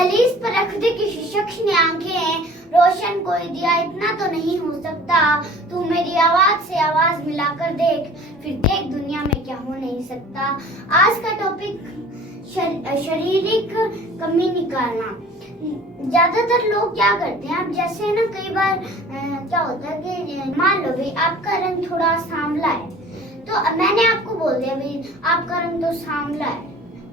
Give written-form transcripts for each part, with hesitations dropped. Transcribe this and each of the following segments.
दहलीज पर रख दे किसी शख्स ने आंखें, रोशन कोई दिया इतना तो नहीं हो सकता। तू मेरी आवाज से आवाज मिलाकर देख, फिर देख दुनिया में क्या हो नहीं सकता। आज का टॉपिक शारीरिक कमी निकालना। ज्यादातर लोग क्या करते हैं, अब जैसे ना कई बार क्या होता है कि मान लो भाई आपका रंग थोड़ा सांवला है, तो मैंने आपको बोल दिया भाई आपका रंग तो सांवला है,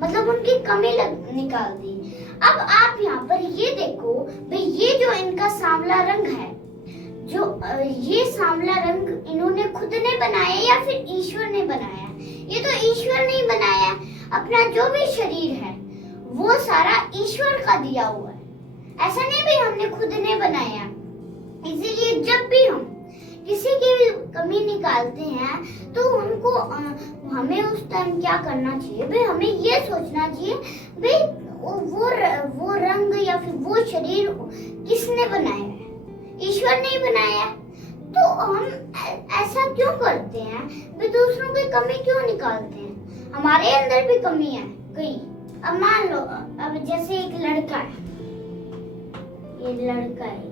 मतलब उनकी कमी निकाल दी। अब आप यहाँ पर ये देखो भाई, ये जो इनका सांवला रंग है, जो ये सांवला रंग इन्होंने खुद ने बनाया या फिर ईश्वर ने बनाया? ये तो ईश्वर ने ही बनाया। अपना जो भी शरीर है वो सारा ईश्वर का दिया हुआ है, ऐसा नहीं भी हमने खुद ने बनाया। इसीलिए जब भी हम किसी की भी कमी निकालते हैं तो उनको हमें उस टाइम क्या करना चाहिए भाई, हमें ये सोचना चाहिए भाई वो रंग या फिर वो शरीर किसने बनाया है? ईश्वर ने ही बनाया है। तो हम ऐसा क्यों करते हैं भाई, दूसरों की कमी क्यों निकालते हैं? हमारे अंदर भी कमी है कई। अब मान लो, अब जैसे एक लड़का है, ये लड़का है,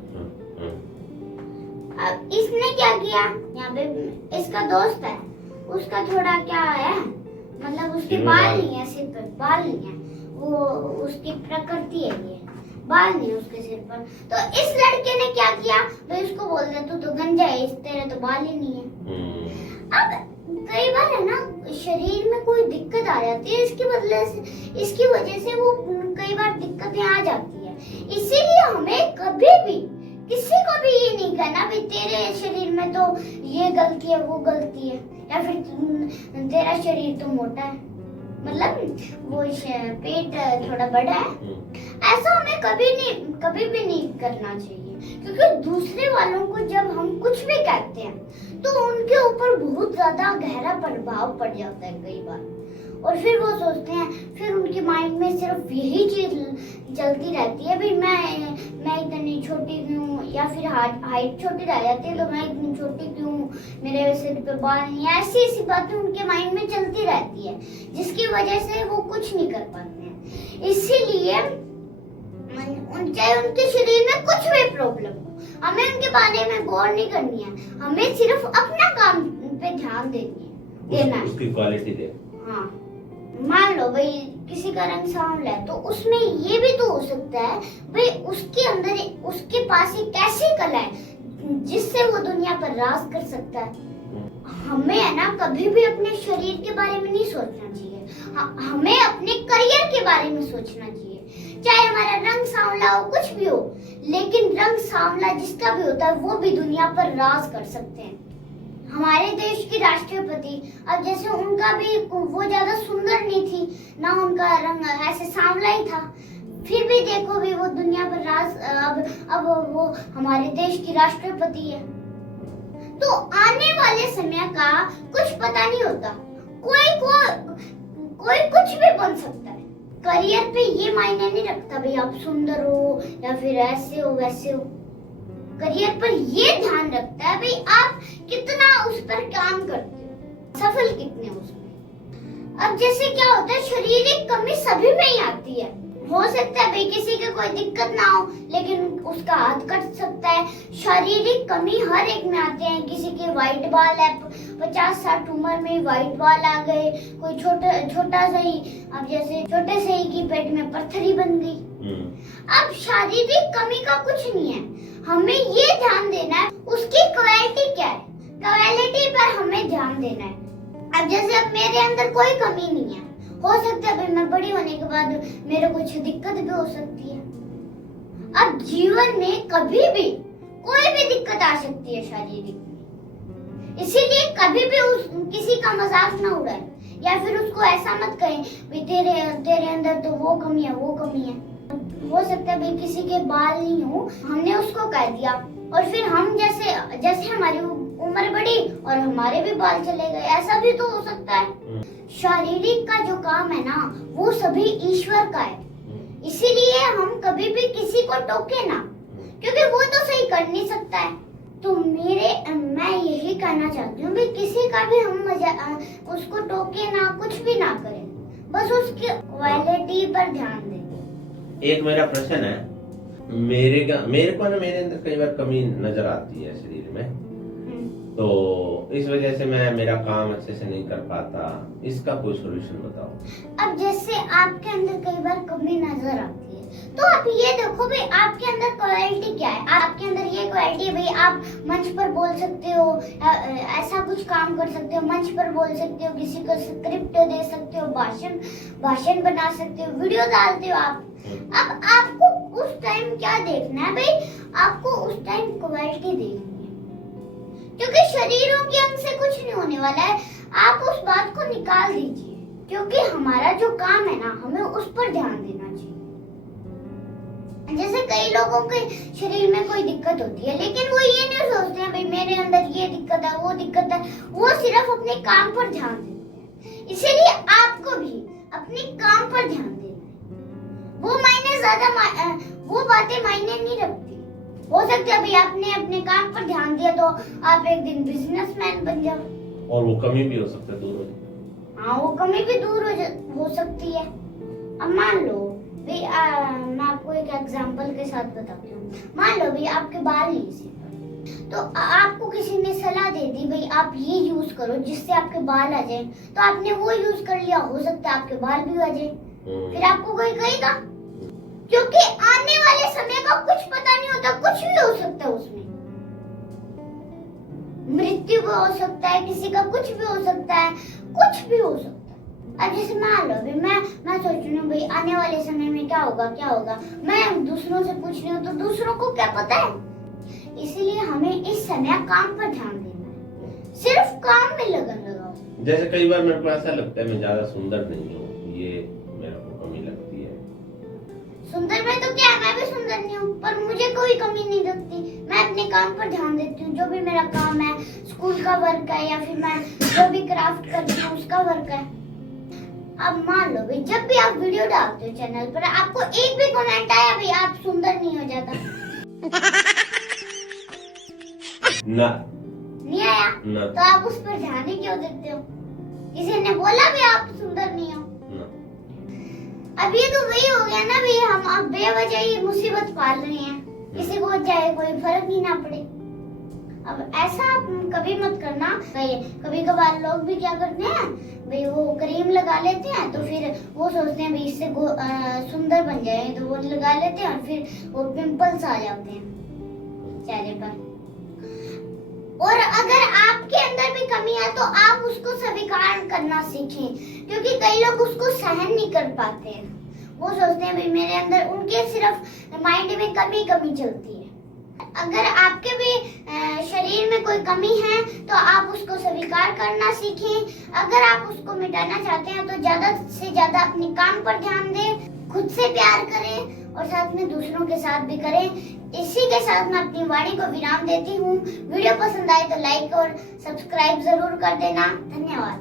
अब इसने क्या किया, यहाँ पे इसका दोस्त है, उसका थोड़ा क्या है, मतलब उसके बाल नहीं है, सिर पर बाल नहीं है, वो उसकी प्रकृति है, ये बाल नहीं है उसके सिर पर। तो इस लड़के ने क्या किया भाई, उसको बोल दे तू तो गंजा है, तेरे तो बाल ही नहीं है। अब कई बार है ना शरीर में कोई दिक्कत आ जाती है, इसकी वजह से वो कई बार दिक्कतें आ जाती है। इसीलिए हमें कभी भी किसी को भी ये नहीं कहना भाई तेरे शरीर में तो ये गलती है वो गलती है, या फिर तेरा शरीर तो मोटा है, मतलब वो पेट थोड़ा बड़ा है। ऐसा हमें कभी भी नहीं करना चाहिए, क्योंकि दूसरे वालों को जब हम कुछ भी कहते हैं तो उनके ऊपर बहुत ज्यादा गहरा प्रभाव पड़ जाता है कई बार, और फिर वो सोचते हैं, फिर उनके माइंड में सिर्फ यही चीज चलती रहती है भाई मैं इतनी छोटी क्यों, या फिर हाइट छोटी रह जाती है तो मैं इतनी छोटी क्यों, मेरे सिर पे बाल नहीं है। ऐसी बातें उनके माइंड में चलती रहती है, जिसकी वजह से वो कुछ नहीं कर पाते हैं। इसीलिए चाहे उनके शरीर में कुछ भी प्रॉब्लम हो, हमें उनके बारे में गौर नहीं करनी है, हमें सिर्फ अपना काम पे ध्यान देना है, उसकी क्वालिटी दे। हाँ, मान लो भाई किसी का रंग सांवला है, तो उसमें ये भी तो हो सकता है भाई उसके अंदर उसके पास एक ऐसी कला है जिससे वो दुनिया पर राज कर सकता है। हमें है ना कभी भी अपने शरीर के बारे में नहीं सोचना चाहिए, हमें अपने करियर के बारे में सोचना चाहिए। चाहे हमारा रंग सांवला हो, कुछ भी हो, लेकिन रंग सांवला जिसका भी होता है वो भी दुनिया पर राज कर सकते हैं। हमारे देश की राष्ट्रपति, अब जैसे उनका भी वो ज्यादा सुंदर नहीं थी ना, उनका रंग ऐसे सांवला ही था, फिर भी देखो भी वो दुनिया पर राज, अब वो हमारे देश की राष्ट्रपति है। तो आने वाले समय का कुछ पता नहीं होता, कोई कुछ भी बन सकता है। करियर पे ये मायने नहीं रखता भाई आप सुंदर हो या फिर ऐसे हो वैसे हो, करियर पर ये ध्यान रखता है भाई आप कितना उस पर काम करते हो, सफल कितने हो उसमें। अब जैसे क्या होता है, शारीरिक कमी सभी में ही आती है। हो सकता है भाई किसी के कोई दिक्कत ना हो लेकिन उसका हाथ कट सकता है। शारीरिक कमी हर एक में आते हैं, किसी के व्हाइट बाल है, 50-60 उम्र में व्हाइट बाल आ गए, कोई छोटा सा ही, अब जैसे छोटे से ही की पेट में पत्थरी बन गई। अब शारीरिक कमी का कुछ नहीं है, हमें ये ध्यान देना है उसकी क्वालिटी क्या है, क्वालिटी पर हमें ध्यान देना है। अब जैसे अब मेरे अंदर कोई कमी नहीं है, हो सकता है भाई मैं बड़ी होने के बाद मेरे कुछ दिक्कत भी हो सकती है। अब जीवन में कभी भी कोई भी दिक्कत आ सकती है शारीरिक, इसीलिए कभी भी किसी का मजाक ना उड़ाए, या फिर उसको ऐसा मत कहें भाई तेरे अंदर तो वो कमी है वो कमी है। हो सकता है भाई किसी के बाल नहीं हो, हमने उसको कह दिया, और फिर हम जैसे हमारी उम्र बढ़ी और हमारे भी बाल चले गए, ऐसा भी तो हो सकता है। शारीरिक का जो काम है ना वो सभी ईश्वर का है, इसीलिए हम कभी भी किसी को टोके ना, क्योंकि वो तो सही कर नहीं सकता है। तो मैं यही कहना चाहती हूँ भाई किसी का भी हम उसको टोके ना, कुछ भी ना करें, बस उसकी क्वालिटी पर ध्यान दें। एक मेरा प्रश्न है, मेरे को ना मेरे अंदर कई बार कमी नजर आती है शरीर में, तो इस वजह से मैं मेरा काम अच्छे से नहीं कर पाता, इसका कोई सोल्यूशन बताओ। अब जैसे आपके अंदर कई बार कमी नजर आती है तो आप ये देखो भाई आपके अंदर क्वालिटी क्या है। आपके अंदर ये क्वालिटी है भाई आप मंच पर बोल सकते हो, ऐसा कुछ काम कर सकते हो, मंच पर बोल सकते हो, किसी को स्क्रिप्ट दे सकते हो, भाषण बना सकते हो, वीडियो डालते हो आप। अब आपको उस टाइम क्या देखना है भाई, आपको उस टाइम क्वालिटी देखनी है, क्योंकि शरीरों के अंग से कुछ नहीं होने वाला है। आप उस बात को निकाल दीजिए, क्योंकि हमारा जो काम है ना हमें उस पर ध्यान देना चाहिए। जैसे कई लोगों के शरीर में कोई दिक्कत होती है लेकिन वो ये नहीं सोचते हैं भाई मेरे अंदर ये दिक्कत है, वो दिक्कत है, वो सिर्फ अपने काम पर ध्यान देते हैं। इसीलिए आपको भी अपने काम पर ध्यान देना है। वो बातें मायने नहीं रखती। हो सकता है भाई आपने अपने काम पर ध्यान दिया तो आप एक दिन बिजनेसमैन बन जाओ, और वो कमी भी हो सकता है दूर हो। हाँ, वो कमी भी दूर हो सकती है। अब मान लो भाई मैं आपको एक एग्जांपल के साथ बताती हूँ। मान लो भाई आपके बाल नहीं सीखा, तो आपको किसी ने सलाह दे दी भाई आप ये यूज करो जिससे आपके बाल आ जाए, तो आपने वो यूज कर लिया, हो सकता है आपके बाल भी आ जाए। फिर आपको कोई कहेगा, क्योंकि आने वाले समय का कुछ पता नहीं होता, कुछ भी हो सकता है उसमें, मृत्यु भी हो सकता है, किसी का कुछ भी हो सकता है, कुछ भी हो सकता है। अब जैसे मान लो मैं सोच रही हूँ भाई आने वाले समय में क्या होगा, मैं दूसरों से पूछ रही हूँ तो दूसरों को क्या पता है। इसलिए हमें इस समय काम पर ध्यान देना है, सिर्फ काम में लगन लगाओ। जैसे कई बार मेरे को ऐसा लगता है मैं ज्यादा सुंदर नहीं हूँ, ये मेरे को कमी लगती है। सुंदर में तो क्या है, मैं भी सुंदर नहीं हूँ, पर मुझे कोई कमी नहीं लगती। मैं अपने काम पर ध्यान देती हूँ, जो भी मेरा काम है, स्कूल का वर्क है या फिर मैं जो भी क्राफ्ट करती हूँ उसका वर्क है। अब मान लो भाई जब भी आप वीडियो डालते हो चैनल पर, आपको एक भी कमेंट आया भाई आप सुंदर नहीं हो जाता ना, नहीं आया ना, तो आप उस पर ध्यान ही क्यों देते हो? किसी ने बोला भी आप सुंदर नहीं हो? ना। अब ये तो वही हो गया ना भाई, हम अब बेवजह ही मुसीबत पाल रहे हैं, किसी को चाहे कोई फर्क ही ना पड़े। अब ऐसा आप कभी मत करना। कभी कभार लोग भी क्या करते हैं भाई, वो क्रीम लगा लेते हैं तो फिर वो सोचते हैं भाई इससे सुंदर बन जाए, तो वो लगा लेते हैं और फिर वो पिंपल्स आ जाते हैं चेहरे पर। और अगर आपके अंदर भी कमी है तो आप उसको स्वीकार करना सीखें, क्योंकि कई लोग उसको सहन नहीं कर पाते हैं। वो सोचते हैं भाई मेरे अंदर, उनके सिर्फ माइंड में कमी चलती है। अगर आपके भी शरीर में कोई कमी है तो आप उसको स्वीकार करना सीखें। अगर आप उसको मिटाना चाहते हैं तो ज्यादा से ज्यादा अपने काम पर ध्यान दें, खुद से प्यार करें और साथ में दूसरों के साथ भी करें। इसी के साथ मैं अपनी वाणी को विराम देती हूँ। वीडियो पसंद आए तो लाइक और सब्सक्राइब जरूर कर देना। धन्यवाद।